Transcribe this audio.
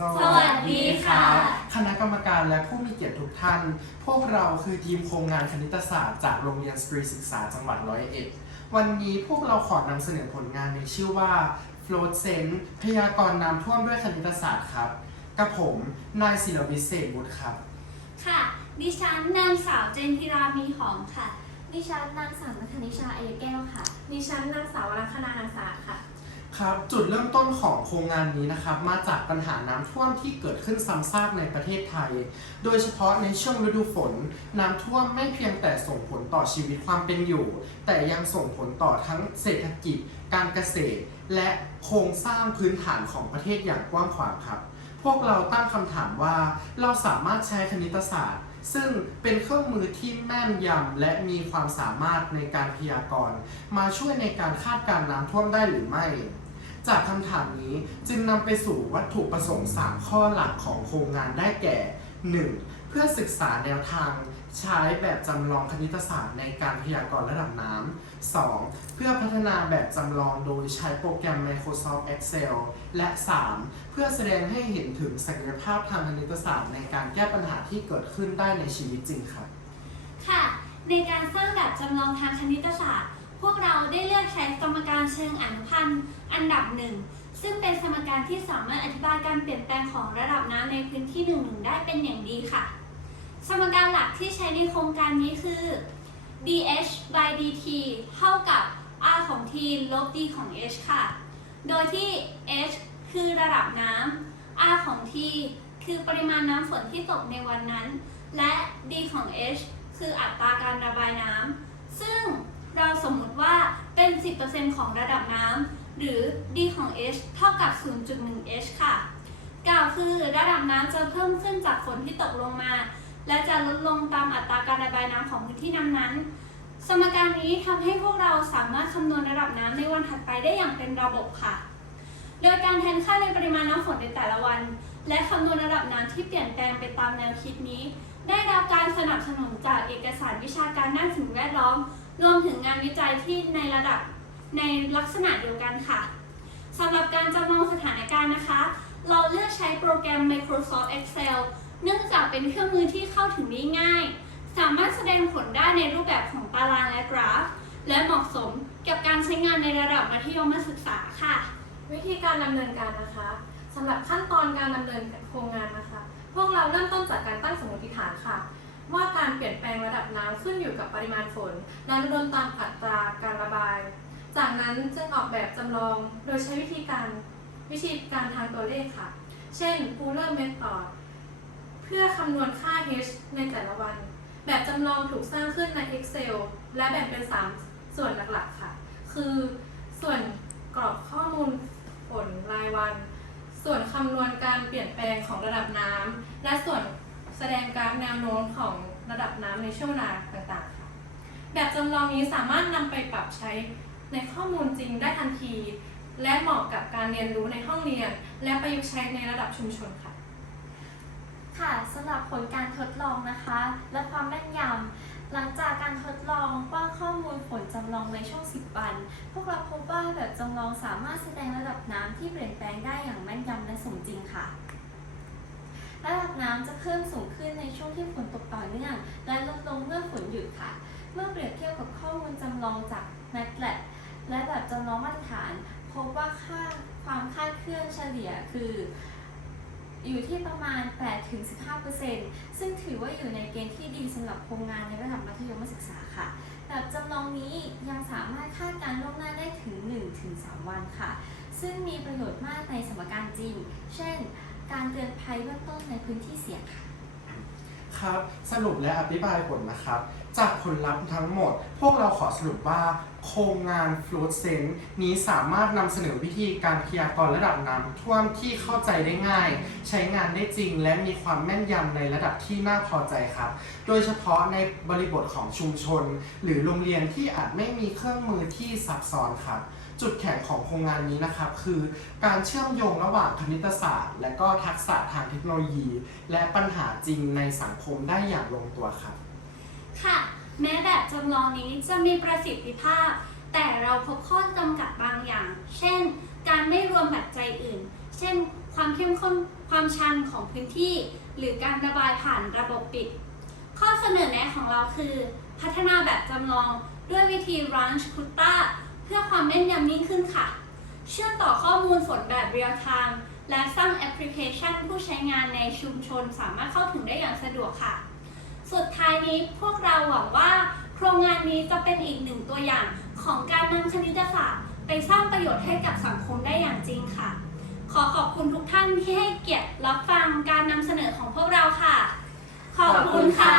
สวัสดีค่ะ คณะกรรมการและผู้มีเกียรติทุกท่าน พวกเราคือทีมโครงงานคณิตศาสตร์จากโรงเรียนสตรีศึกษาจังหวัดร้อยเอ็ด วันนี้พวกเราขอนำเสนอผลงานในชื่อว่า Float Sense พยากรณ์น้ำท่วมด้วยคณิตศาสตร์ครับ กับผม นายศิลวิเศษบุตรครับ ค่ะ ดิฉันนางสาวเจนทิรามีหอมค่ะ ดิฉันนางสาวนัทนิชาเอแก้วค่ะ ดิฉันนางสาวรัคนาอาสาค่ะ ครับจุดเริ่มต้นของโครงงานนี้นะครับ มาจากปัญหาน้ำท่วมที่เกิดขึ้นซ้ำซากในประเทศไทย โดยเฉพาะในช่วงฤดูฝน น้ำท่วมไม่เพียงแต่ส่งผลต่อชีวิตความเป็นอยู่ แต่ยังส่งผลต่อทั้งเศรษฐกิจ การเกษตร และโครงสร้างพื้นฐานของประเทศอย่างกว้างขวางครับ พวกเราตั้งคำถามว่า เราสามารถใช้คณิตศาสตร์ ซึ่งเป็นเครื่องมือที่แม่นยำและมีความสามารถในการพยากรณ์มาช่วยในการคาดการณ์น้ำท่วมได้หรือไม่ จากคำถามนี้จึงนำไปสู่วัตถุประสงค์ 3 ข้อหลักของโครงงานได้แก่ 1. เพื่อศึกษาแนวทางใช้แบบจำลองคณิตศาสตร์ในการพยากรณ์ระดับน้ำ 2. เพื่อพัฒนาแบบจำลองโดยใช้โปรแกรม Microsoft Excel และ 3. เพื่อแสดงให้เห็นถึงศักยภาพทางคณิตศาสตร์ในการแก้ปัญหาที่เกิดขึ้นได้ในชีวิตจริงครับค่ะ ในการสร้างแบบจำลองทางคณิตศาสตร์ พวกเราได้เลือกใช้สมการเชิงอนุพันธ์อันดับหนึ่งซึ่งเป็นสมการที่สามารถอธิบายการเปลี่ยนแปลงของระดับน้ำในพื้นที่หนึ่งหนึ่งได้เป็นอย่างดีค่ะ สมการหลักที่ใช้ในโครงการนี้คือ dh by dt เท่ากับ r ของ t ลบ d ของ h ค่ะ โดยที่ h คือระดับน้ำ r ของ t คือปริมาณน้ำฝนที่ตกในวันนั้น และ d ของ h คืออัตราการระบายน้ำ ซึ่งเราสมมุติว่าเป็น 10%ของระดับน้ำ หรือ d ของ h เท่ากับ 0.1 h ค่ะ กล่าวคือระดับน้ำจะเพิ่มขึ้นจากฝนที่ตกลงมา และจะลดลงตามอัตราการระบายน้ำของพื้นที่น้ำนั้น สมการนี้ทำให้พวกเราสามารถคำนวณระดับน้ำในวันถัดไปได้อย่างเป็นระบบค่ะ โดยการแทนค่าในปริมาณน้ำฝนในแต่ละวัน และคำนวณระดับน้ำที่เปลี่ยนแปลงไปตามแนวคิดนี้ ได้รับการสนับสนุนจากเอกสารวิชาการด้านสิ่งแวดล้อม รวมถึงงานวิจัยที่ในระดับในลักษณะเดียวกันค่ะสำหรับการจำลองสถานการณ์นะคะ เราเลือกใช้โปรแกรม Microsoft Excel เนื่องจากเป็นเครื่องมือที่เข้าถึงได้ง่าย สามารถแสดงผลได้ในรูปแบบของตารางและกราฟ และเหมาะสมกับการใช้งานในระดับมัธยมศึกษาค่ะ วิธีการดำเนินการนะคะสำหรับขั้นตอนการดำเนินโครงงานนะคะ พวกเราเริ่มต้นจากการตั้งสมมติฐานค่ะ ว่าการเปลี่ยนแปลงระดับน้ำขึ้นอยู่กับปริมาณฝน และระดมตามอัตราการระบาย จากนั้นจึงออกแบบจำลองโดยใช้วิธีการวิธีการทางตัวเลขค่ะ เช่น Fuller Method เพื่อคำนวณค่า h ในแต่ละวัน แบบจำลองถูกสร้างขึ้นใน Excel และแบ่งเป็น 3 ส่วนหลักๆค่ะ คือส่วนกรอบข้อมูลฝนรายวัน ส่วนคำนวณการเปลี่ยนแปลงของระดับน้ำ และส่วนแสดงกราฟแนวโน้มของระดับน้ำในช่วงเวลาต่างๆค่ะ แบบจำลองนี้สามารถนำไปปรับใช้ในข้อมูลจริงได้ทันที และเหมาะกับการเรียนรู้ในห้องเรียน และประยุกต์ใช้ในระดับชุมชนค่ะ ค่ะสำหรับผลการทดลองนะคะ และความแม่นยำหลังจากการทดลองว่าข้อมูลผลจำลองในช่วง 10 วัน พวกเราพบว่าแบบจำลองสามารถแสดงระดับน้ำที่เปลี่ยนแปลงได้อย่างแม่นยำและสมจริงค่ะ ระดับน้ำจะเพิ่มสูงขึ้นในช่วงที่ฝนตกต่อเนื่อง และลดลงเมื่อฝนหยุดค่ะ เมื่อเปรียบเทียบกับข้อมูลจำลองจาก MATLAB และแบบจำลองมาตรฐาน พบว่าค่าความคาดเคลื่อนเฉลี่ยคือ อยู่ที่ประมาณ 8-15%ซึ่งถือว่าอยู่ในเกณฑ์ที่ดีสำหรับโครงงานในระดับมัธยมศึกษาค่ะ แบบจำลองนี้ยังสามารถคาดการณ์ล่วงหน้าได้ถึง 1-3 วันค่ะ ซึ่งมีประโยชน์มากในสมการจริง เช่น การเตือนภัยเบื้องต้นในพื้นที่เสี่ยงค่ะ ครับ สรุปและอธิบายผลนะครับ จากผลลัพธ์ทั้งหมด พวกเราขอสรุปว่า โครงงาน Float Sense นี้สามารถนำเสนอวิธีการพยากรณ์ระดับน้ำท่วมที่เข้าใจได้ง่าย ใช้งานได้จริง และมีความแม่นยำในระดับที่น่าพอใจครับ โดยเฉพาะในบริบทของชุมชน หรือโรงเรียนที่อาจไม่มีเครื่องมือที่ซับซ้อนครับจุดแข็งของโครงงานนี้นะครับคือการเชื่อมโยงระหว่างคณิตศาสตร์ และก็ทักษะทางเทคโนโลยี และปัญหาจริงในสังคมได้อย่างลงตัวครับ ค่ะ แม้แบบจำลองนี้จะมีประสิทธิภาพ แต่เราพบข้อจำกัดบางอย่าง เช่น การไม่รวมปัจจัยอื่น เช่น ความเข้มข้นความชันของพื้นที่ หรือการระบายผ่านระบบปิด ข้อเสนอแนะของเราคือ พัฒนาแบบจำลองด้วยวิธี Ranch k u t a เพื่อความแม่นยำยิ่งขึ้นค่ะ เชื่อมต่อข้อมูลฝนแบบ real time และสร้างแอปพลิเคชันผู้ใช้งานในชุมชนสามารถเข้าถึงได้อย่างสะดวกค่ะ สุดท้ายนี้พวกเราหวังว่าโครงงานนี้จะเป็นอีกหนึ่งตัวอย่างของการนำคณิตศาสตร์ไปสร้างประโยชน์ให้กับสังคมได้อย่างจริงค่ะ ขอขอบคุณทุกท่านที่ให้เกียรติรับฟังการนำเสนอของพวกเราค่ะ ขอบคุณค่ะ